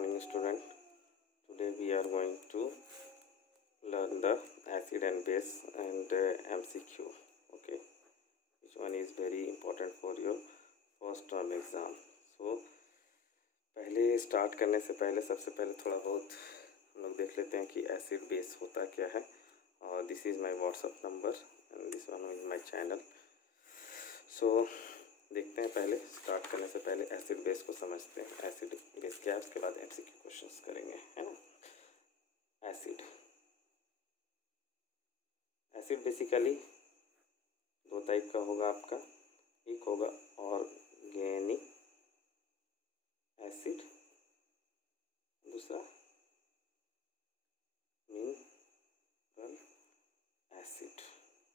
morning student. Today we are going to learn the acid and base and MCQ. Okay, which one is very important for your first term exam. So पहले start करने से पहले सबसे पहले थोड़ा बहुत हम लोग देख लेते हैं कि एसिड बेस होता क्या है. और this is my WhatsApp number and this one is my channel. So देखते हैं, पहले स्टार्ट करने से पहले एसिड बेस को समझते हैं. एसिड बेस क्या है, उसके बाद एमसीक्यू क्वेश्चंस करेंगे, है ना. एसिड बेसिकली दो टाइप का होगा आपका. एक होगा ऑर्गेनिक एसिड, दूसरा मिनरल एसिड.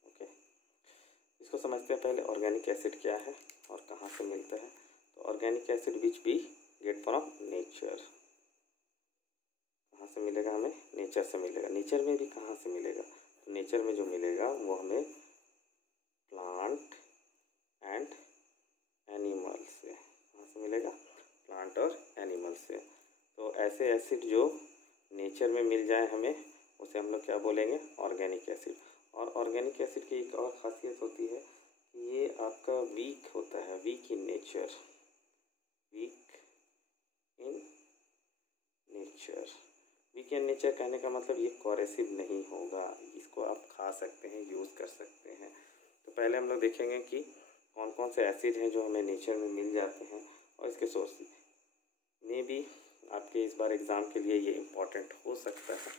ओके, इसको समझते हैं पहले. ऑर्गेनिक एसिड क्या है और कहाँ से मिलता है. तो organic acid which we get from nature. कहाँ से मिलेगा हमें? नेचर से मिलेगा. नेचर में भी कहाँ से मिलेगा? तो नेचर में जो मिलेगा वो हमें प्लांट एंड एनिमल से. कहाँ से मिलेगा? प्लांट और एनिमल से. तो ऐसे एसिड जो नेचर में मिल जाए हमें, उसे हम लोग क्या बोलेंगे? Organic acid. और ऑर्गेनिक एसिड की एक और ख़ासियत होती है कि ये आपका वीक होता है, weak in nature. Weak in nature. Weak in nature कहने का मतलब ये कोरेसिव नहीं होगा. इसको आप खा सकते हैं, यूज़ कर सकते हैं. तो पहले हम लोग देखेंगे कि कौन कौन से एसिड हैं जो हमें नेचर में मिल जाते हैं और इसके सोर्स में भी. आपके इस बार एग्ज़ाम के लिए ये इम्पॉर्टेंट हो सकता है,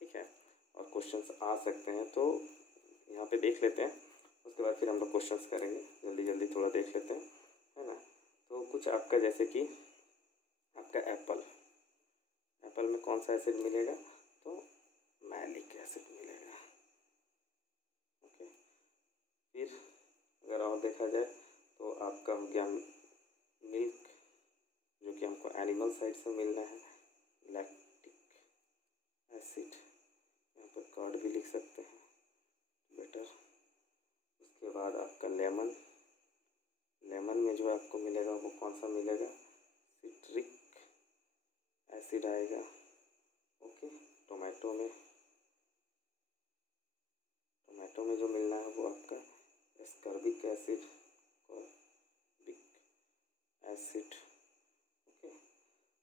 ठीक है, और क्वेश्चंस आ सकते हैं. तो यहाँ पे देख लेते हैं, उसके बाद फिर हम लोग क्वेश्चंस करेंगे. जल्दी जल्दी थोड़ा देख लेते हैं, है ना. तो कुछ आपका जैसे कि आपका एप्पल में कौन सा एसिड मिलेगा? तो मैलिक एसिड मिलेगा. ओके, फिर अगर और देखा जाए तो आपका हो गया मिल्क, जो कि हमको एनिमल साइड से मिलना है, लैक्टिक एसिड. यहाँ पर कर्ड भी लिख सकते हैं, बेटर. उसके बाद आपका लेमन में जो आपको मिलेगा वो कौन सा मिलेगा? सिट्रिक एसिड आएगा. ओके, टोमेटो में जो मिलना है वो आपका एस्कॉर्बिक एसिड ओके.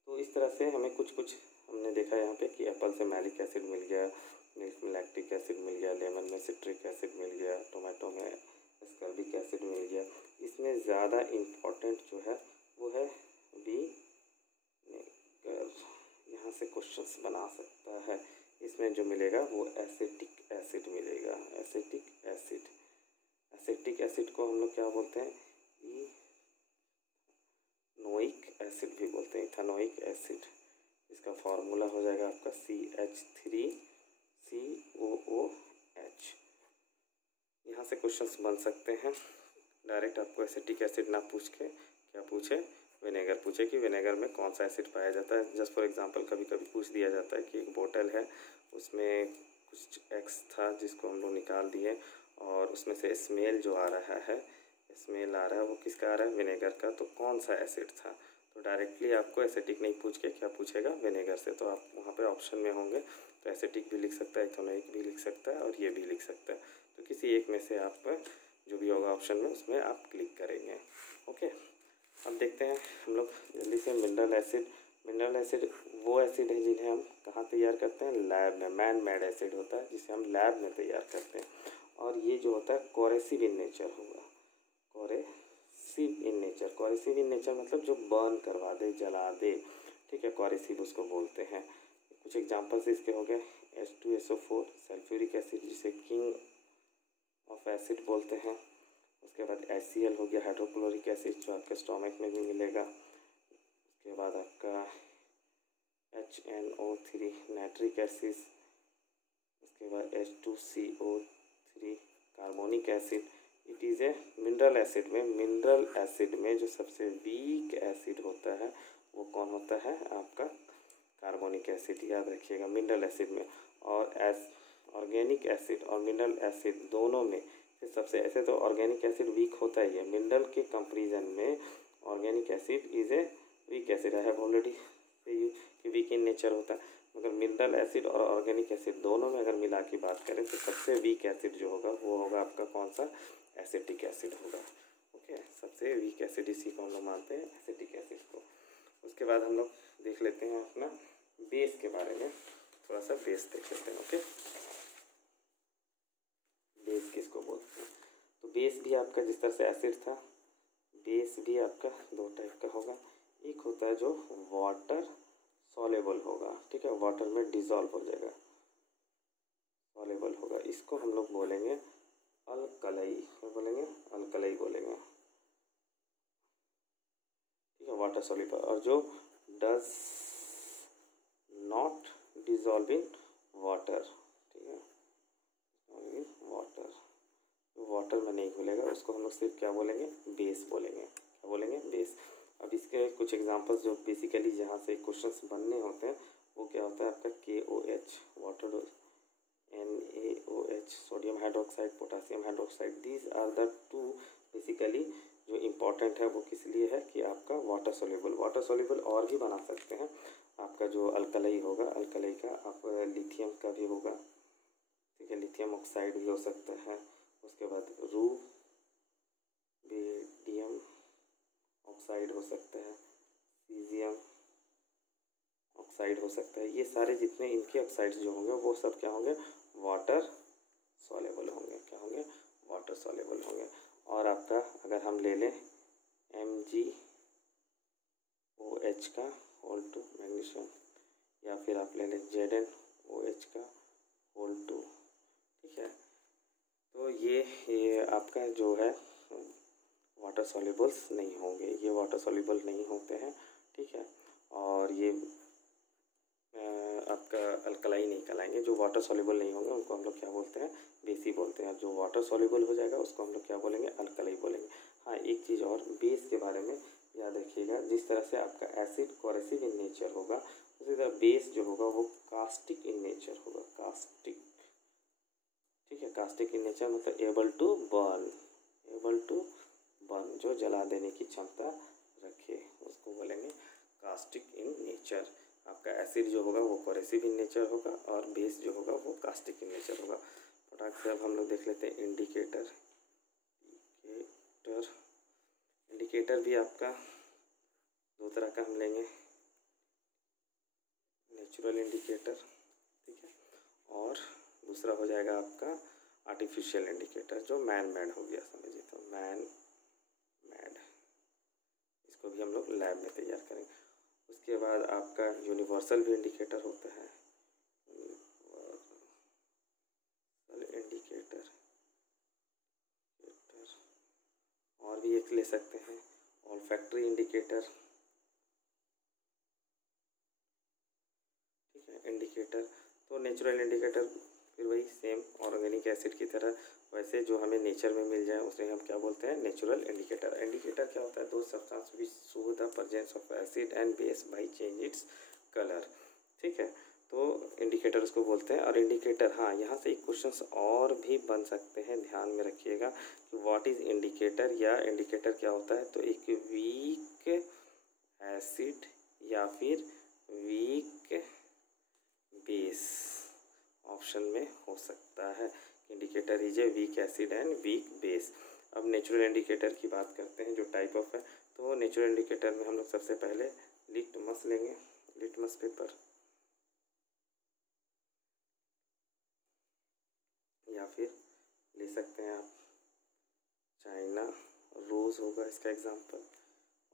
तो इस तरह से हमें कुछ हमने देखा यहाँ पे कि एप्पल से मैलिक एसिड मिल गया, मिल्क में लैक्टिक एसिड मिल गया, लेमन में सिट्रिक एसिड मिल गया, टोमेटो में एस्कॉर्बिक एसिड मिल गया. इसमें ज़्यादा इम्पॉर्टेंट जो है वो है विनेगर. यहाँ से क्वेश्चंस बना सकता है. इसमें जो मिलेगा वो एसिटिक एसिड मिलेगा. एसिटिक एसिड को हम लोग क्या बोलते हैं? इथेनोइक एसिड भी बोलते हैं, इथेनोइक एसिड. इसका फार्मूला हो जाएगा आपका CH3COOH. यहाँ से क्वेश्चंस बन सकते हैं. डायरेक्ट आपको एसिटिक एसिड ना पूछ के क्या पूछे? विनेगर पूछे कि विनेगर में कौन सा एसिड पाया जाता है. जस्ट फॉर एग्जांपल कभी कभी पूछ दिया जाता है कि एक बोतल है, उसमें कुछ एक्स था जिसको हम लोग निकाल दिए और उसमें से स्मेल जो आ रहा है वो किसका आ रहा है? विनेगर का. तो कौन सा एसिड था? तो डायरेक्टली आपको एसिटिक नहीं पूछ के क्या पूछेगा? विनेगर से. तो आप वहाँ पे ऑप्शन में होंगे तो एसिटिक भी लिख सकता है, इथेनोइक भी लिख सकता है और ये भी लिख सकता है. तो किसी एक में से आप जो भी होगा ऑप्शन में उसमें आप क्लिक करेंगे. ओके, अब देखते हैं हम लोग जल्दी से. मिनरल एसिड वो एसिड है जिन्हें हम कहाँ तैयार करते हैं? लैब में. मैन मेड एसिड होता है जिसे हम लैब में तैयार करते हैं. और ये जो होता है कोरेसिव इन नेचर होगा. कोरेसिव इन नेचर मतलब जो बर्न करवा दे, जला दे, ठीक है, कोरेसिव उसको बोलते हैं. कुछ एग्जांपल्स इसके हो गए. H2SO4 सल्फ्यूरिक एसिड जिसे किंग ऑफ एसिड बोलते हैं. उसके बाद HCl हो गया, हाइड्रोक्लोरिक एसिड, जो आपके स्टोमक में भी मिलेगा. उसके बाद आपका HNO3 नाइट्रिक एसिड. उसके बाद H2CO3 carbonic acid. It is a mineral acid में जो सबसे वीक एसिड होता है वो कौन होता है? आपका कार्बोनिक एसिड. याद रखिएगा, मिनरल एसिड में. और ऑर्गेनिक एसिड और मिनरल एसिड दोनों में सबसे, ऐसे तो ऑर्गेनिक एसिड वीक होता ही है. मिनरल के कंपैरिजन में organic acid is a weak acid. I have already हैं कि वीक इन नेचर होता है, मगर मिनरल एसिड और ऑर्गेनिक एसिड दोनों में अगर मिला के बात करें तो सबसे वीक एसिड जो होगा वो होगा आपका कौन सा, एसिटिक एसिड होगा। ओके, सबसे वीक एसिड इसी को हम लोग मानते हैं, एसिटिक एसिड को। उसके बाद हम लोग देख लेते हैं अपना बेस के बारे में, थोड़ा सा बेस देख लेते हैं। ओके, बेस किसको बोलते हैं? तो बेस भी आपका जिस तरह से एसिड था, बेस भी आपका दो टाइप का होगा। एक होता है जो वाटर सॉलेबल होगा, ठीक है, वाटर में डिज़ोल्व हो जाएगा, सॉलेबल होगा, इसको हम लोग बोलेंगे अल्कलाई। क्या बोलेंगे? अल्कलाई बोलेंगे, ठीक है, वाटर सॉल्युबल। और जो does not dissolve in water, ठीक है, इन वाटर, वाटर में नहीं घुलेगा, उसको हम लोग सिर्फ क्या बोलेंगे? बेस बोलेंगे। क्या बोलेंगे? बेस। अब इसके कुछ एग्जांपल्स जो बेसिकली जहाँ से क्वेश्चंस बनने होते हैं वो क्या होता है आपका KOH, water, NaOH, sodium hydroxide, potassium hydroxide, these are the two basically जो इम्पोर्टेंट है। वो किस लिए है कि आपका वाटर सोल्यूबल और भी बना सकते हैं। आपका जो अल्कलाई होगा, अल्कलाई का आप लिथियम का भी होगा, ठीक है, लिथियम ऑक्साइड भी हो सकता है। उसके बाद रुबिडियम ऑक्साइड हो सकता है, सीजियम ऑक्साइड हो सकता है। ये सारे जितने इनके ऑक्साइड्स जो होंगे वो सब क्या होंगे? वाटर सॉल्युबल होंगे। क्या होंगे? वाटर सॉल्युबल होंगे। और आपका अगर हम ले लें MgOH का होल टू मैग्नीशियम, या फिर आप ले लें ZnOH का होल टू, ठीक है, तो ये आपका जो है वाटर सॉल्युबल्स नहीं होंगे, ये वाटर सॉल्युबल नहीं होते हैं, ठीक है। और ये आपका अल्कलाई नहीं कहलाएंगे। जो वाटर सॉल्युबल नहीं होंगे उनको हम लोग क्या बोलते हैं? बेसी बोलते हैं। जो वाटर सॉल्युबल हो जाएगा उसको हम लोग क्या बोलेंगे? अल्कलाई बोलेंगे। हाँ, एक चीज़ और बेस के बारे में याद रखिएगा, जिस तरह से आपका एसिड कोरेसिव इन नेचर होगा उसी तरह बेस जो होगा वो कास्टिक इन नेचर होगा, कास्टिक, ठीक है, कास्टिक इन नेचर मतलब एबल टू बर्न, जो जला देने की क्षमता रखे, उसको बोलेंगे कास्टिक इन नेचर। आपका एसिड जो होगा वो कोरेसिव इन नेचर होगा और बेस जो होगा वो कास्टिक इन नेचर होगा। फटाक से अब हम लोग देख लेते हैं इंडिकेटर। इंडिकेटर भी आपका दो तरह का हम लेंगे, नेचुरल इंडिकेटर, ठीक है, और दूसरा हो जाएगा आपका आर्टिफिशियल इंडिकेटर जो मैन मेड हो गया, समझिए, तो मैन मेड, इसको भी हम लोग लैब में तैयार करेंगे। उसके बाद आपका यूनिवर्सल भी इंडिकेटर होता है, यूनिवर्सल इंडिकेटर, और भी एक ले सकते हैं ऑल्फैक्टरी इंडिकेटर, ठीक है, इंडिकेटर। तो नेचुरल इंडिकेटर फिर वही सेम ऑर्गेनिक एसिड की तरह वैसे जो हमें नेचर में मिल जाए उसे हम क्या बोलते हैं? Natural indicator. इंडिकेटर क्या होता है? दो substance which show the presence of acid and base by change its colour, ठीक है, तो इंडिकेटर उसको बोलते हैं। और इंडिकेटर, हाँ, यहाँ से एक क्वेश्चन और भी बन सकते हैं, ध्यान में रखिएगा कि व्हाट इज इंडिकेटर, या इंडिकेटर क्या होता है। तो एक वीक एसिड या फिर वीक बेस ऑप्शन में हो सकता है। Indicator is a weak acid and weak base. अब नेचुरल इंडिकेटर की बात करते हैं जो टाइप ऑफ है। तो नेचुरल इंडिकेटर में हम लोग सबसे पहले लिटमस लेंगे, लिटमस पेपर, या फिर ले सकते हैं आप चाइना रोज़ होगा इसका एग्जांपल।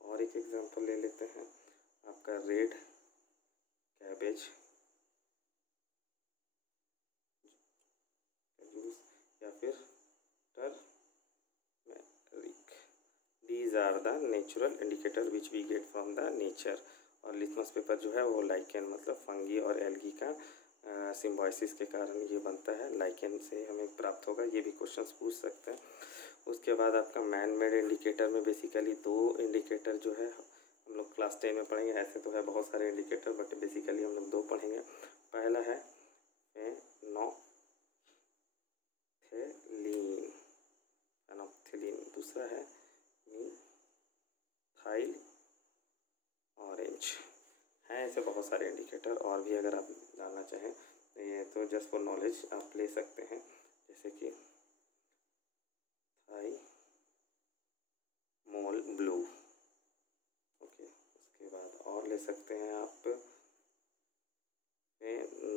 और एक एग्जांपल ले लेते हैं आपका रेड कैबेज, या फिर turmeric. These are the natural indicator which we get from the nature. और लिटमस पेपर जो है वो लाइकेन मतलब फंगी और एल्गी का सिम्बायोसिस के कारण ये बनता है, लाइकेन से हमें प्राप्त होगा। ये भी क्वेश्चंस पूछ सकते हैं। उसके बाद आपका मैन मेड इंडिकेटर में बेसिकली दो इंडिकेटर जो है हम लोग क्लास 10 में पढ़ेंगे। ऐसे तो है बहुत सारे इंडिकेटर, बट बेसिकली हम लोग दो पढ़ेंगे। पहला है फेनोप्थेलीन, दूसरा है मिथाइल ऑरेंज हैं ऐसे बहुत सारे इंडिकेटर, और भी अगर आप डालना चाहें ये तो जस्ट फॉर नॉलेज आप ले सकते हैं, जैसे कि थाई मोल ब्लू। ओके, उसके बाद और ले सकते हैं आप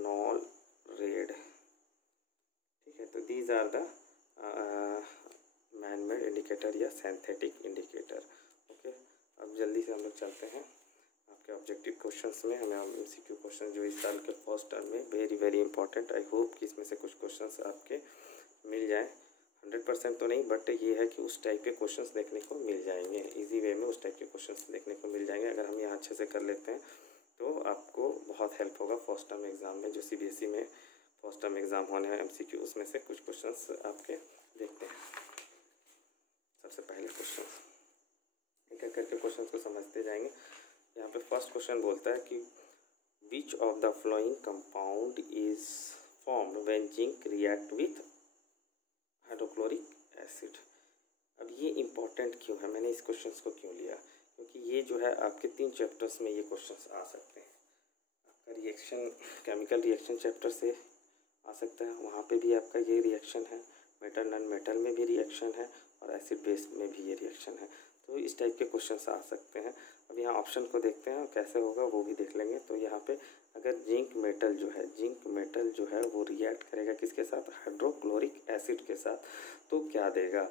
नॉल रेड। ठीक है, तो these are the man made indicator या सिंथेटिक इंडिकेटर। ओके, अब जल्दी से हम लोग चलते हैं आपके ऑब्जेक्टिव क्वेश्चंस में। हमें एमसीक्यू क्वेश्चन जो इस साल के फर्स्ट टर्म में very very important, I hope कि इसमें से कुछ क्वेश्चंस आपके मिल जाए। 100% तो नहीं, बट ये है कि उस टाइप के क्वेश्चंस देखने को मिल जाएंगे, इजी वे में उस टाइप के क्वेश्चंस देखने को मिल जाएंगे। अगर हम यहाँ अच्छे से कर लेते हैं तो आपको बहुत हेल्प होगा फर्स्ट टर्म एग्ज़ाम में। जो सीबीएसई में फर्स्ट टर्म एग्ज़ाम होने हैं एमसीक्यू, उसमें से कुछ क्वेश्चंस आपके देखते हैं। सबसे पहले क्वेश्चन एक एक करके क्वेश्चन को समझते जाएंगे। यहाँ पे फर्स्ट क्वेश्चन बोलता है कि विच of the flowing compound is formed when zinc react with hydrochloric acid. अब ये इम्पॉर्टेंट क्यों है, मैंने इस क्वेश्चन को क्यों लिया, क्योंकि ये जो है आपके 3 चैप्टर्स में ये क्वेश्चन आ सकते हैं। आपका रिएक्शन केमिकल रिएक्शन चैप्टर से आ सकता है, वहाँ पे भी आपका ये रिएक्शन है, मेटल नॉन मेटल में भी रिएक्शन है, और एसिड बेस में भी ये रिएक्शन है। तो इस टाइप के क्वेश्चन आ सकते हैं। अब यहाँ ऑप्शन को देखते हैं कैसे होगा वो भी देख लेंगे। तो यहाँ पे अगर जिंक मेटल जो है वो रिएक्ट करेगा किसके साथ, हाइड्रोक्लोरिक एसिड के साथ, तो क्या देगा।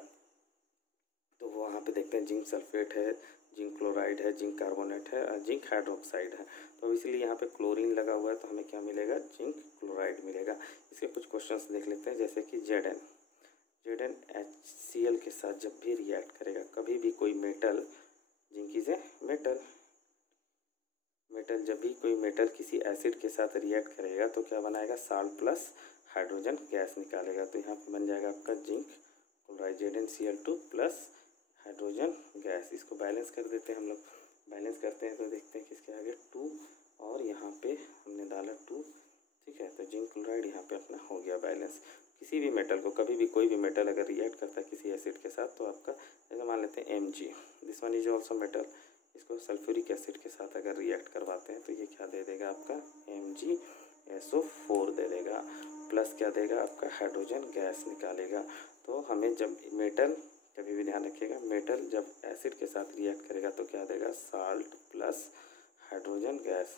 तो वहाँ पे देखते हैं जिंक सल्फेट है, जिंक क्लोराइड है, जिंक कार्बोनेट है, जिंक हाइड्रोक्साइड है। तो इसलिए यहाँ पे क्लोरीन लगा हुआ है, तो हमें क्या मिलेगा, जिंक क्लोराइड मिलेगा। इसके कुछ क्वेश्चंस देख लेते हैं, जैसे कि Zn HCl के साथ जब भी रिएक्ट करेगा, कभी भी कोई metal, zinc is a metal जब भी कोई मेटल किसी एसिड के साथ रिएक्ट करेगा तो क्या बनाएगा, साल्ट प्लस हाइड्रोजन गैस निकालेगा। तो यहाँ पे बन जाएगा आपका zinc chloride ZnCl2 plus hydrogen gas. इसको बैलेंस कर देते हैं हम लोग, बैलेंस करते हैं तो देखते हैं किसके आगे 2, और यहाँ पे हमने डाला 2। ठीक है, तो जिंक क्लोराइड यहाँ पे अपना हो गया बैलेंस। किसी भी मेटल को, कभी भी कोई भी मेटल अगर रिएक्ट करता है किसी एसिड के साथ, तो आपका जैसे मान लेते हैं Mg, this one is also metal, इसको सल्फ्यूरिक एसिड के साथ अगर रिएक्ट करवाते हैं तो ये क्या दे देगा आपका MgSO4 दे देगा, प्लस क्या देगा आपका हाइड्रोजन गैस निकालेगा। तो हमें जब मेटल, कभी भी ध्यान रखिएगा, मेटल जब एसिड के साथ रिएक्ट करेगा तो क्या देगा, salt plus hydrogen gas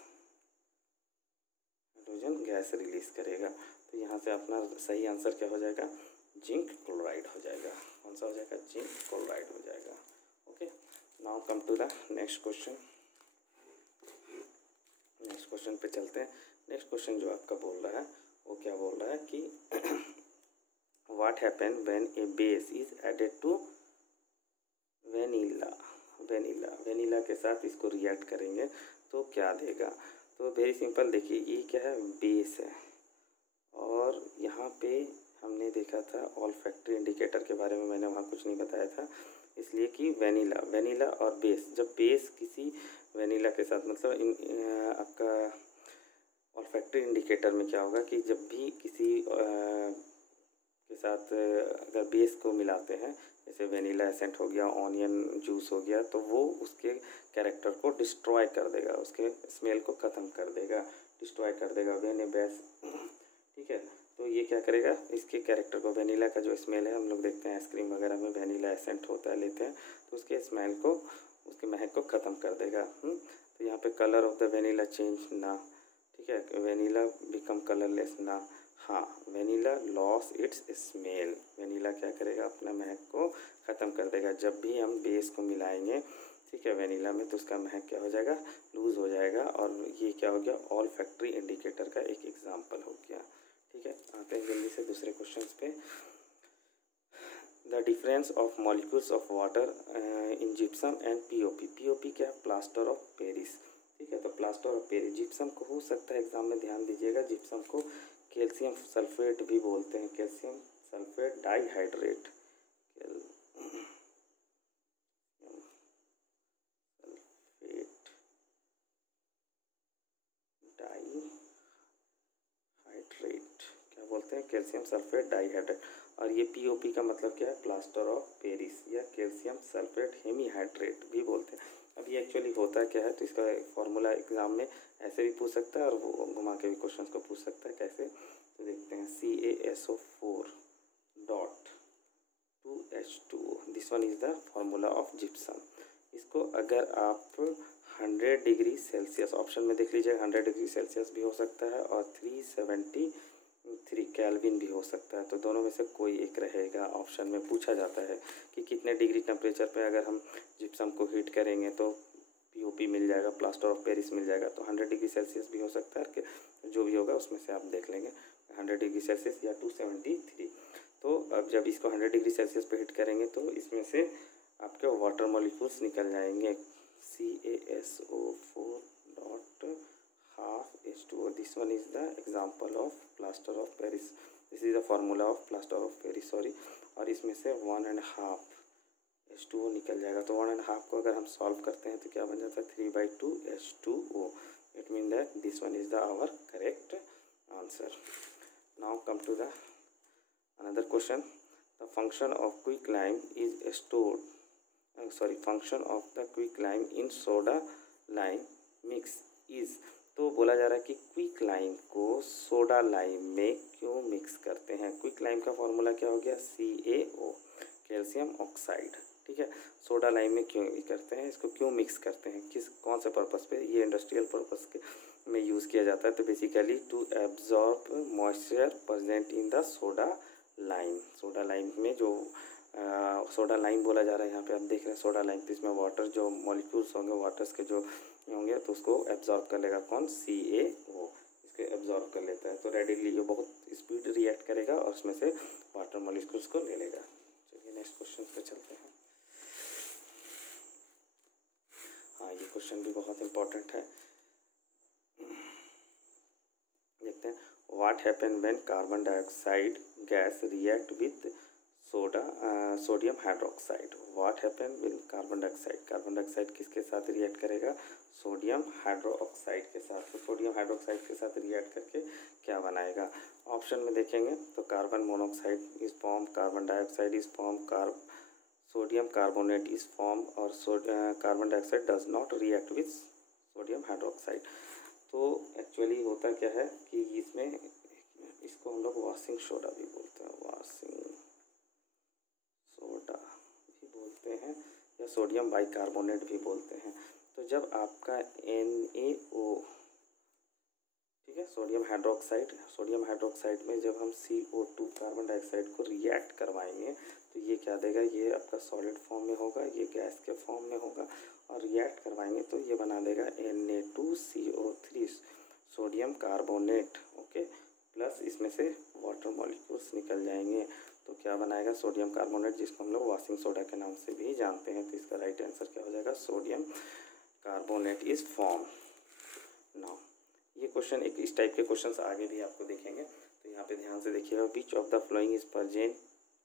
release करेगा। तो यहाँ से अपना सही आंसर क्या हो जाएगा, जिंक क्लोराइड हो जाएगा। कौन सा हो जाएगा, जिंक क्लोराइड हो जाएगा। Okay, now come to the next question. Next question पे चलते हैं। नेक्स्ट क्वेश्चन जो आपका बोल रहा है वो क्या बोल रहा है कि what happen when a base is added to vanilla के साथ इसको रिएक्ट करेंगे तो क्या देगा। तो वेरी सिंपल, देखिए ये क्या है, बेस है, और यहाँ पे हमने देखा था ऑल्फैक्टरी इंडिकेटर के बारे में, मैंने वहाँ कुछ नहीं बताया था, इसलिए कि वेनिला और बेस, जब बेस किसी वेनिला के साथ, मतलब आपका ऑल्फैक्टरी इंडिकेटर में क्या होगा कि जब भी किसी के साथ अगर बेस को मिलाते हैं, जैसे वेनिला एसेंट हो गया, ऑनियन जूस हो गया, तो वो उसके कैरेक्टर को डिस्ट्रॉय कर देगा, उसके स्मेल को ख़त्म कर देगा, डिस्ट्रॉय कर देगा बेस। ठीक है, तो ये क्या करेगा, इसके कैरेक्टर को, वेनिला का जो स्मेल है, हम लोग देखते हैं आइसक्रीम वगैरह में वेनिला एसेंट होता है, लेते हैं, तो उसके स्मेल को, उसके महक को ख़त्म कर देगा। तो यहाँ पे colour of the vanilla change ना, ठीक है, वेनिला बिकम कलरलेस ना, हाँ, vanilla loss it's smell, vanilla क्या करेगा, अपना महक को ख़त्म कर देगा। जब भी हम बेस को मिलाएंगे, ठीक है, वेनिला में, तो उसका महक क्या हो जाएगा, लूज़ हो जाएगा, और ये क्या हो गया, ऑल्फैक्टरी इंडिकेटर का एक एग्जाम्पल हो गया। ठीक है, आते हैं जल्दी से दूसरे क्वेश्चन पे। The difference of molecules of water in gypsum and POP. POP क्या, प्लास्टर ऑफ पेरिस। ठीक है, तो प्लास्टर ऑफ पेरिस, जिप्सम को हो सकता है एग्जाम में, ध्यान दीजिएगा, जिप्सम को कैल्शियम सल्फेट भी बोलते हैं, कैल्शियम सल्फेट डाइहाइड्रेट, क्या बोलते हैं, कैल्शियम सल्फेट डाइहाइड्रेट। और ये पीओपी का मतलब क्या है, प्लास्टर ऑफ पेरिस, या कैल्शियम सल्फेट हेमीहाइड्रेट भी बोलते हैं। अब ये एक्चुअली होता क्या है, तो इसका फॉर्मूला एग्ज़ाम में ऐसे भी पूछ सकता है और वो घुमा के भी क्वेश्चन को पूछ सकता है। कैसे, तो देखते हैं। CaSO4 dot 2H2O, this one is the formula of gypsum. इसको अगर आप 100 डिग्री सेल्सियस, ऑप्शन में देख लीजिए 100 डिग्री सेल्सियस भी हो सकता है और 373 केल्विन भी हो सकता है, तो दोनों में से कोई एक रहेगा। ऑप्शन में पूछा जाता है कि कितने डिग्री टेम्परेचर पे अगर हम जिप्सम को हीट करेंगे तो POP मिल जाएगा, प्लास्टर ऑफ पेरिस मिल जाएगा। तो 100 डिग्री सेल्सियस भी हो सकता है कि जो भी होगा उसमें से आप देख लेंगे, 100 डिग्री सेल्सियस या 273। तो अब जब इसको 100 डिग्री सेल्सियस पे हीट करेंगे तो इसमें से आपके वाटर मॉलिक्यूल्स निकल जाएंगे। CaSO4 dot half H2O, this one is the example of plaster of Paris, this is the formula of plaster of Paris, sorry. और इसमें से 1.5 H2O निकल जाएगा। तो 1.5 को अगर हम सॉल्व करते हैं तो क्या बन जाता है, 3/2 H2O। It mean that this one is the our correct answer. Now come to the another question. The function of quicklime is stored, function of the quicklime in soda lime mix is, तो बोला जा रहा है कि quick lime को soda lime में क्यों mix करते हैं। क्विक लाइम का फॉर्मूला क्या हो गया, CaO, कैल्शियम ऑक्साइड। ठीक है, सोडा लाइम में क्यों करते हैं, इसको क्यों मिक्स करते हैं, कौन से पर्पस पे, ये इंडस्ट्रियल पर्पस के में यूज़ किया जाता है। तो basically to absorb moisture present in the soda lime. Soda lime में जो सोडा लाइम बोला जा रहा है यहाँ पे आप देख रहे हैं सोडा लाइम, तो इसमें वाटर जो मॉलिक्यूल्स होंगे, वाटर्स के जो होंगे, तो उसको एब्जॉर्ब कर लेगा कौन, CaO, इसको एब्जॉर्ब कर लेता है। तो रेडिली ये बहुत स्पीड रिएक्ट करेगा और उसमें से वाटर मॉलिक्यूल्स को ले लेगा। चलिए नेक्स्ट क्वेश्चन पे चलते हैं। हाँ, ये क्वेश्चन भी बहुत इंपॉर्टेंट है, देखते हैं। What happen when carbon dioxide gas react with sodium hydroxide. What happen when carbon dioxide किसके साथ रिएक्ट करेगा, सोडियम हाइड्रोक्साइड के साथ। तो सोडियम हाइड्रोक्साइड के साथ रिएक्ट करके क्या बनाएगा, ऑप्शन में देखेंगे तो carbon monoxide is form, carbon dioxide is form, sodium carbonate is form, और carbon dioxide does not react with sodium hydroxide. तो एक्चुअली होता क्या है कि इसमें इसको हम लोग वॉशिंग सोडा भी बोलते हैं, वॉशिंग सोडा भी बोलते हैं, या सोडियम बाइकार्बोनेट भी बोलते हैं। तो जब आपका NaO, ठीक है, सोडियम हाइड्रोक्साइड में जब हम CO2 कार्बन डाइऑक्साइड को रिएक्ट करवाएंगे तो ये क्या देगा, ये आपका सॉलिड फॉर्म में होगा, ये गैस के फॉर्म में होगा, और रिएक्ट करवाएंगे तो ये बना देगा Na2CO3 sodium carbonate, okay, plus इसमें से वाटर मॉलिक्यूल्स निकल जाएंगे। तो क्या बनाएगा, सोडियम कार्बोनेट, जिसको हम लोग वॉशिंग सोडा के नाम से भी जानते हैं। तो इसका राइट आंसर क्या हो जाएगा, sodium carbonate is form. Now ये क्वेश्चन, एक इस टाइप के क्वेश्चंस आगे भी आपको देखेंगे, तो यहाँ पे ध्यान से देखिएगा। विच of the following is present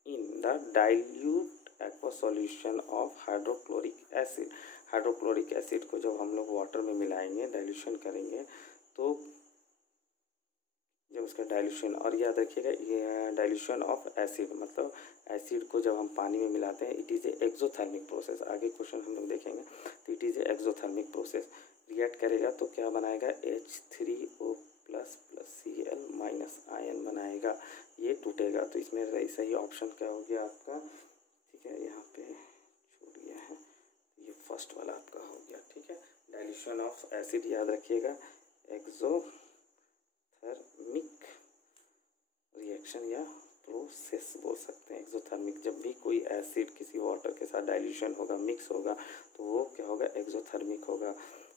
in the dilute aqua solution of hydrochloric acid. Hydrochloric acid को जब हम लोग वाटर में मिलाएंगे, डाइल्यूशन करेंगे, तो जब उसका डाइल्यूशन, और याद रखिएगा ये डाइल्यूशन ऑफ एसिड, मतलब एसिड को जब हम पानी में मिलाते हैं, it is A exothermic process. आगे क्वेश्चन हम लोग देखेंगे, तो it is A exothermic process. React करेगा तो क्या बनाएगा, H3O plus Cl minus ion बनाएगा, ये टूटेगा। तो इसमें सही ऑप्शन क्या हो गया आपका, ठीक है, यहाँ पे छूट गया है, ये फर्स्ट वाला आपका हो गया। ठीक है, डाइल्यूशन ऑफ एसिड याद रखिएगा, एक्सोथर्मिक रिएक्शन या प्रोसेस बोल सकते हैं। एक्सोथर्मिक, जब भी कोई एसिड किसी वाटर के साथ डाइल्यूशन होगा, मिक्स होगा, तो वो क्या होगा, एक्सोथर्मिक होगा।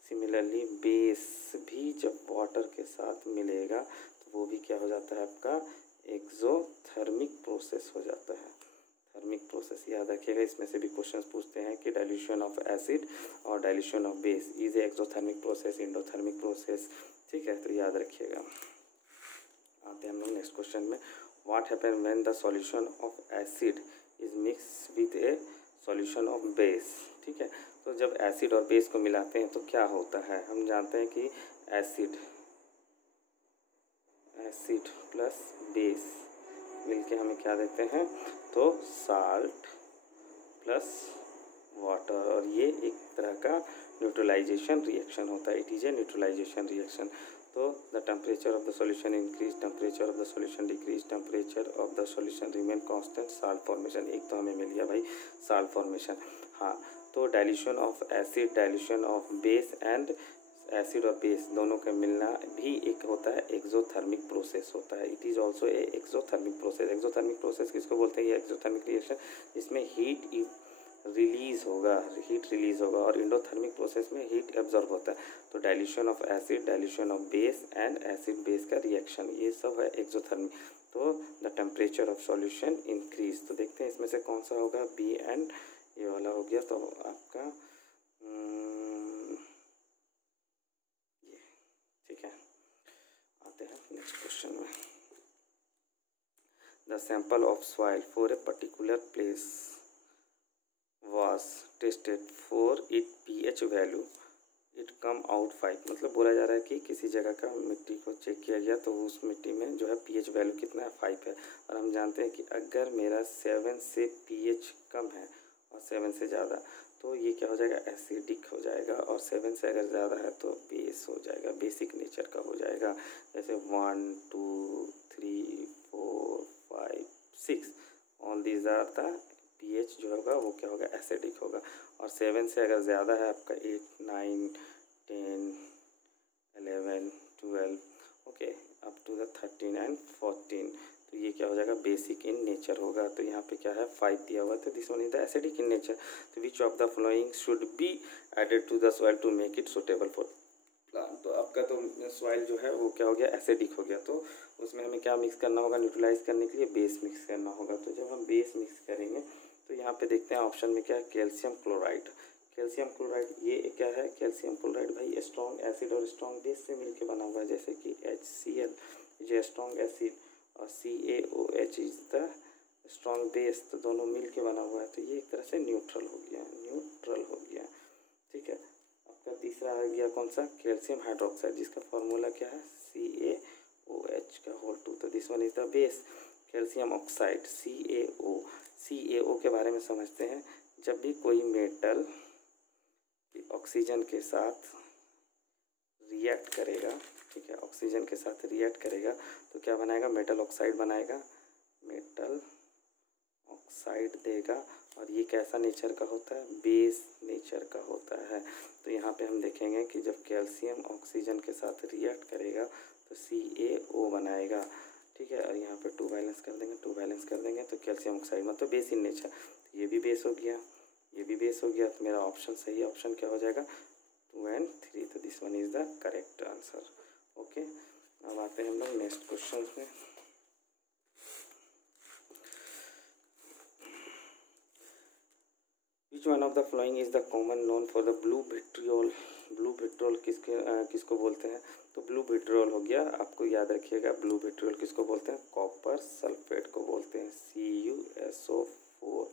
सिमिलरली बेस भी जब वाटर के साथ मिलेगा तो वो भी क्या हो जाता है आपका, एक्सोथर्मिक प्रोसेस हो जाता है। थर्मिक प्रोसेस याद रखिएगा, इसमें से भी क्वेश्चंस पूछते हैं कि डाइल्यूशन ऑफ एसिड और dilution of base is a exothermic process, endothermic process. ठीक है, तो याद रखिएगा। आते हैं हम लोग नेक्स्ट क्वेश्चन में। What happen when the solution of acid is mix with A solution of base. ठीक है, तो जब एसिड और बेस को मिलाते हैं तो क्या होता है, हम जानते हैं कि एसिड प्लस बेस मिलके हमें क्या देते हैं, तो साल्ट प्लस वाटर, और ये एक तरह का न्यूट्रलाइजेशन रिएक्शन होता है, it is a neutralization reaction. तो the temperature of the solution increase, temperature of the solution decrease, temperature of the solution remain constant, salt formation. एक तो हमें मिल गया भाई साल्ट फॉर्मेशन। हाँ, तो dilution of acid, dilution of base and acid और base दोनों का मिलना भी एक होता है एक्सोथर्मिक प्रोसेस होता है। It is also a exothermic process. Exothermic process किसको बोलते हैं? ये एक्सोथर्मिक रिएक्शन जिसमें हीट रिलीज होगा और एंडोथर्मिक प्रोसेस में हीट एब्जॉर्ब होता है। तो dilution of acid, dilution of base and acid base का रिएक्शन, ये सब है एक्सोथर्मिक। तो the temperature of solution increase. तो देखते हैं इसमें से कौन सा होगा, बी एंड ये वाला हो गया। तो आपका ये ठीक है। आते हैं नेक्स्ट क्वेश्चन में। The sample of soil for a particular place was tested for its pH value, it come out 5। मतलब बोला जा रहा है कि किसी जगह का मिट्टी को चेक किया गया तो उस मिट्टी में जो है pH वैल्यू कितना है, 5 है। और हम जानते हैं कि अगर मेरा 7 से pH कम है और 7 से ज़्यादा तो ये क्या हो जाएगा, एसिडिक हो जाएगा। और 7 से अगर ज़्यादा है तो बेस हो जाएगा, बेसिक नेचर का हो जाएगा। जैसे 1 2 3 4 5 6 all these are the pH जो होगा वो क्या होगा, एसिडिक होगा। और 7 से अगर ज़्यादा है आपका 8 9 10 11 12 okay up to the 13 and 14 तो ये क्या हो जाएगा, बेसिक इन नेचर होगा। तो यहाँ पे क्या है 5 दिया हुआ, तो this one is the acidic in nature. तो which of the following should be added to the soil to make it suitable for plant. तो आपका तो सॉइल जो है वो क्या हो गया, एसिडिक हो गया। तो उसमें हमें क्या मिक्स करना होगा, न्यूट्रलाइज करने के लिए बेस मिक्स करना होगा। तो जब हम बेस मिक्स करेंगे तो यहाँ पे देखते हैं ऑप्शन में क्या है, कैल्शियम क्लोराइड। कैल्शियम क्लोराइड ये क्या है, कैल्शियम क्लोराइड भाई स्ट्रॉन्ग एसिड और स्ट्रॉन्ग बेस से मिलकर बना हुआ है। जैसे कि HCl जो स्ट्रॉन्ग एसिड और CaOH is the strong base, तो दोनों मिल के बना हुआ है। तो ये एक तरह से न्यूट्रल हो गया, ठीक है। आपका तीसरा आ गया कौन सा, कैल्शियम हाइड्रोक्साइड, जिसका फॉर्मूला क्या है, CaOH का होल 2। तो this one is the base. Calcium oxide CaO के बारे में समझते हैं। जब भी कोई मेटल ऑक्सीजन के साथ रिएक्ट करेगा, ठीक है, ऑक्सीजन के साथ रिएक्ट करेगा तो क्या बनाएगा, मेटल ऑक्साइड बनाएगा, मेटल ऑक्साइड देगा। और ये कैसा नेचर का होता है, बेस नेचर का होता है। तो यहाँ पे हम देखेंगे कि जब कैल्शियम ऑक्सीजन के साथ रिएक्ट करेगा तो CaO बनाएगा, ठीक है। और यहाँ पे 2 बैलेंस कर देंगे तो कैल्शियम ऑक्साइड मतलब बेस इन नेचर। तो ये भी बेस हो गया, ये भी बेस हो गया। तो मेरा ऑप्शन सही, ऑप्शन क्या हो जाएगा 2 and 3। तो this one is the correct answer. Okay, अब आते हैं हम लोग नेक्स्ट क्वेश्चन में। Which one of the following is the common known for the blue vitriol. Blue vitriol किसको बोलते हैं, तो ब्लू विट्रियोल हो गया, आपको याद रखिएगा ब्लू विट्रियोल किसको बोलते हैं, कॉपर सल्फेट को बोलते हैं, CuSO4।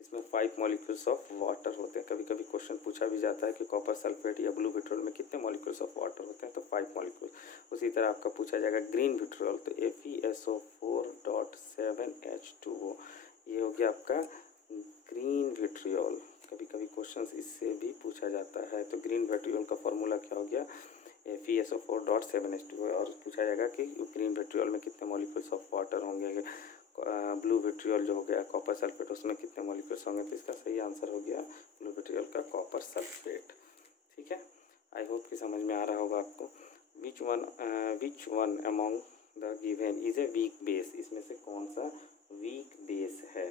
इसमें 5 मॉलिक्यूल्स ऑफ वाटर होते हैं। कभी कभी क्वेश्चन पूछा भी जाता है कि कॉपर सल्फेट या ब्लू विट्रियोल में कितने मॉलिक्यूल्स ऑफ वाटर होते हैं, तो 5 मॉलिक्यूल। उसी तरह आपका पूछा जाएगा ग्रीन विट्रियोल, तो FeSO4.7H2O, ये हो गया आपका ग्रीन विट्रियोल। कभी कभी क्वेश्चंस इससे भी पूछा जाता है। तो ग्रीन विट्रियोल का फॉर्मूला क्या हो गया, FeSO4.7H2O। और पूछा जाएगा कि ग्रीन विट्रियोल में कितने मॉलिक्यूल्स ऑफ वाटर होंगे, ब्लू विट्रियोल जो हो गया कॉपर सल्फेट उसमें कितने मॉलिक्यूल्स होंगे। तो इसका सही आंसर हो गया ब्लू विट्रियोल का कॉपर सल्फेट, ठीक है। आई होप कि समझ में आ रहा होगा आपको। Which one among the given is a weak base, इसमें से कौन सा वीक बेस है,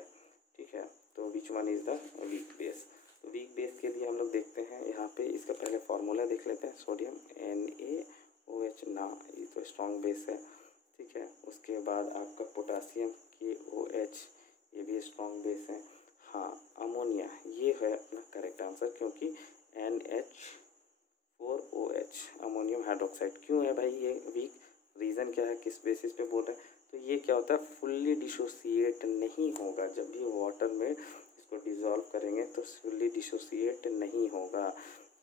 ठीक है। तो which one is the weak base. तो वीक बेस के लिए हम लोग देखते हैं यहाँ पे, इसका पहले फार्मूला देख लेते हैं। सोडियम NaOH ना, ये तो स्ट्रॉन्ग बेस है, ठीक है। उसके बाद आपका पोटासियम KOH, ये भी स्ट्रॉन्ग बेस है। हाँ, अमोनिया ये है अपना करेक्ट आंसर, क्योंकि NH4OH अमोनियम हाइड्रोक्साइड। क्यों है भाई ये वीक, रीज़न क्या है, किस बेसिस पे बोल रहे हैं, तो ये क्या होता है, फुल्ली डिसोसिएट नहीं होगा। जब भी वाटर में इसको डिज़ोल्व करेंगे तो फुल्ली डिसोसिएट नहीं होगा,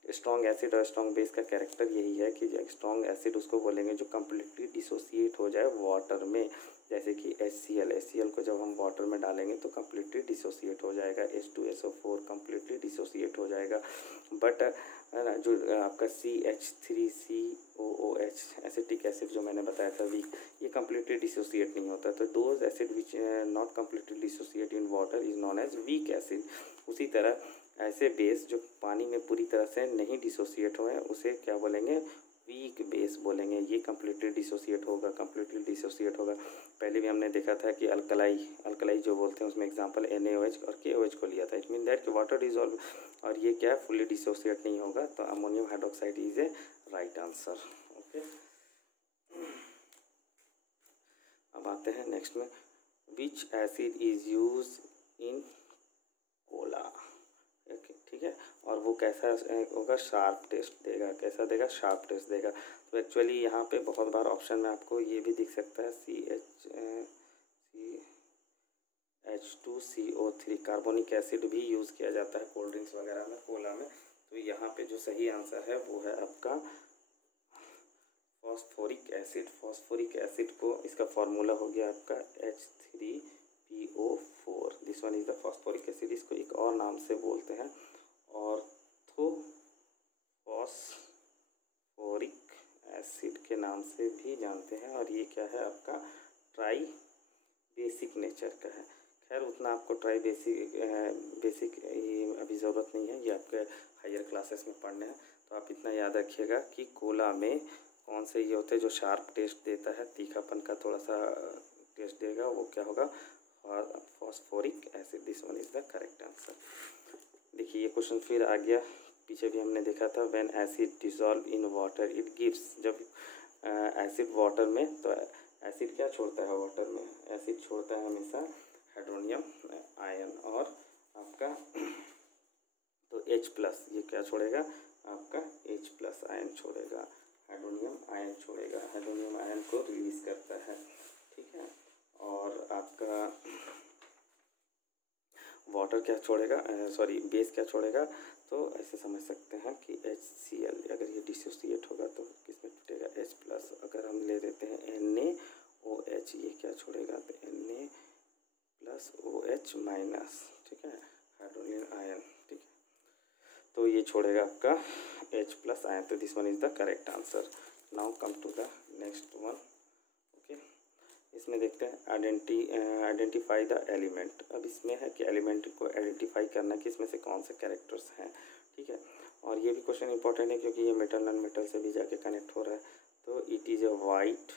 स्ट्रॉन्ग एसिड और स्ट्रॉन्ग बेस का कैरेक्टर यही है कि स्ट्रॉन्ग एसिड उसको बोलेंगे जो कम्प्लीटली डिसोसिएट हो जाए वाटर में, जैसे कि HCl को जब हम वाटर में डालेंगे तो कम्प्लीटली डिसोसिएट हो जाएगा, H2SO4 कम्प्लीटली डिसोसिएट हो जाएगा। बट जो आपका CH3COOH एसिटिक एसिड जो मैंने बताया था वीक, ये कम्प्लीटली डिसोसिएट नहीं होता। तो those acid which not completely dissociate in water is known as weak acid. उसी तरह ऐसे बेस जो पानी में पूरी तरह से नहीं डिसोसिएट हुए हैं उसे क्या बोलेंगे, वीक बेस बोलेंगे। ये कम्प्लीटली डिसोसिएट होगा, कम्प्लीटली डिसोसिएट होगा। पहले भी हमने देखा था कि अल्कलाई जो बोलते हैं उसमें एग्जांपल NaOH और KOH को लिया था। इट मीन दैट कि वाटर डिजॉल्व, और ये क्या फुल्ली डिसोसिएट नहीं होगा। तो ammonium hydroxide is a right answer. Okay, अब आते हैं नेक्स्ट में, विच acid is use in Cola. ठीक है, और वो कैसा होगा, शार्प टेस्ट देगा। कैसा देगा, शार्प टेस्ट देगा। तो एक्चुअली यहाँ पे बहुत बार ऑप्शन में आपको ये भी दिख सकता है CH2CO3 कार्बोनिक एसिड भी यूज़ किया जाता है कोल्ड ड्रिंक्स वगैरह में, कोला में। तो यहाँ पे जो सही आंसर है वो है आपका फॉस्फोरिक एसिड। फॉस्फोरिक एसिड को इसका फॉर्मूला हो गया आपका H3PO4। This one is the phosphoric acid. इसको एक और नाम से बोलते हैं, ऑर्थोफॉस्फोरिक एसिड के नाम से भी जानते हैं। और ये क्या है आपका, ट्राई बेसिक नेचर का है। खैर उतना आपको ट्राई बेसिक ये अभी ज़रूरत नहीं है, ये आपके हायर क्लासेस में पढ़ने हैं। तो आप इतना याद रखिएगा कि कोला में कौन से ये होते हैं जो शार्प टेस्ट देता है, तीखापन का थोड़ा सा टेस्ट देगा, वो क्या होगा, phosphoric acid. This one is the correct answer. देखिए ये क्वेश्चन फिर आ गया, पीछे भी हमने देखा था। When acid dissolve in water it gives. जब एसिड वाटर में, तो एसिड क्या छोड़ता है वाटर में, एसिड छोड़ता है हमेशा हाइड्रोनियम आयन। और आपका तो H+, ये क्या छोड़ेगा आपका, H+ आयन छोड़ेगा, हाइड्रोनियम आयन छोड़ेगा, हाइड्रोनियम आयन को रिलीज करता है। ठीक है, और आपका वाटर क्या छोड़ेगा, बेस क्या छोड़ेगा। तो ऐसे समझ सकते हैं कि HCl अगर ये डिसोसिएट होगा तो किसमें टूटेगा, H+। अगर हम ले लेते हैं NaOH, ये क्या छोड़ेगा, तो Na+OH-। ठीक है, हाइड्रोनियम आयन। ठीक है, तो ये छोड़ेगा आपका H+ आयन। तो this one is the correct answer. Now come to the next one. Okay, इसमें देखते हैं आइडेंटिफाई द एलिमेंट। अब इसमें है कि एलिमेंट को आइडेंटिफाई करना कि इसमें से कौन से कैरेक्टर्स हैं। ठीक है, और ये भी क्वेश्चन इंपॉर्टेंट है क्योंकि ये मेटल नॉन मेटल से भी जाके कनेक्ट हो रहा है। तो it is a white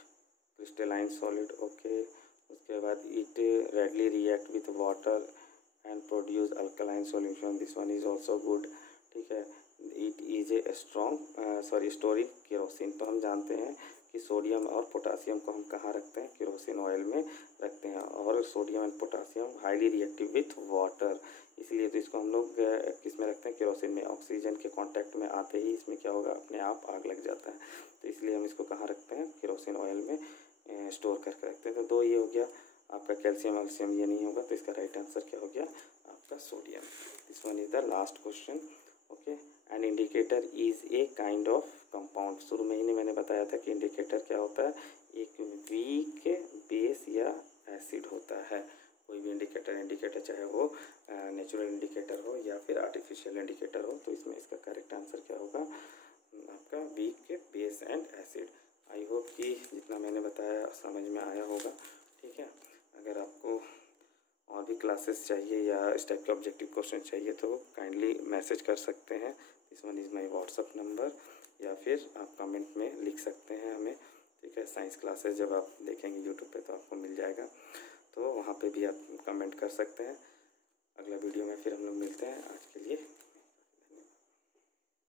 crystalline solid. Okay, उसके बाद it readily react with water and produce alkaline solution. This one is also good. ठीक है, it is a storing kerosene. तो हम जानते हैं कि सोडियम और पोटासियम को हम कहाँ रखते हैं, केरोसिन ऑयल में रखते हैं। और sodium and potassium highly reactive with water, इसलिए तो इसको हम लोग किस में रखते हैं, केरोसिन में। ऑक्सीजन के कांटेक्ट में आते ही इसमें क्या होगा, अपने आप आग लग जाता है। तो इसलिए हम इसको कहाँ रखते हैं, केरोसिन ऑयल में स्टोर करके रखते हैं। तो दो ये हो गया आपका, कैल्शियम वैल्शियम ये नहीं होगा। तो इसका राइट आंसर क्या हो गया आपका, sodium. This one is the last question. Okay, an indicator is a kind of compound. शुरू में ही मैंने बताया था कि इंडिकेटर क्या होता है, एक वीक बेस या एसिड होता है। कोई भी इंडिकेटर चाहे वो नेचुरल इंडिकेटर हो या फिर आर्टिफिशियल इंडिकेटर हो। तो इसमें इसका करेक्ट आंसर क्या होगा आपका, weak base and acid. I hope कि जितना मैंने बताया समझ में आया होगा। ठीक है, अगर आपको और भी क्लासेस चाहिए या इस टाइप के ऑब्जेक्टिव क्वेश्चन चाहिए तो काइंडली मैसेज कर सकते हैं। This one is my WhatsApp number, या फिर आप कमेंट में लिख सकते हैं हमें। ठीक है, साइंस क्लासेस जब आप देखेंगे यूट्यूब पे तो आपको मिल जाएगा, तो वहाँ पे भी आप कमेंट कर सकते हैं। अगला वीडियो में फिर हम लोग मिलते हैं।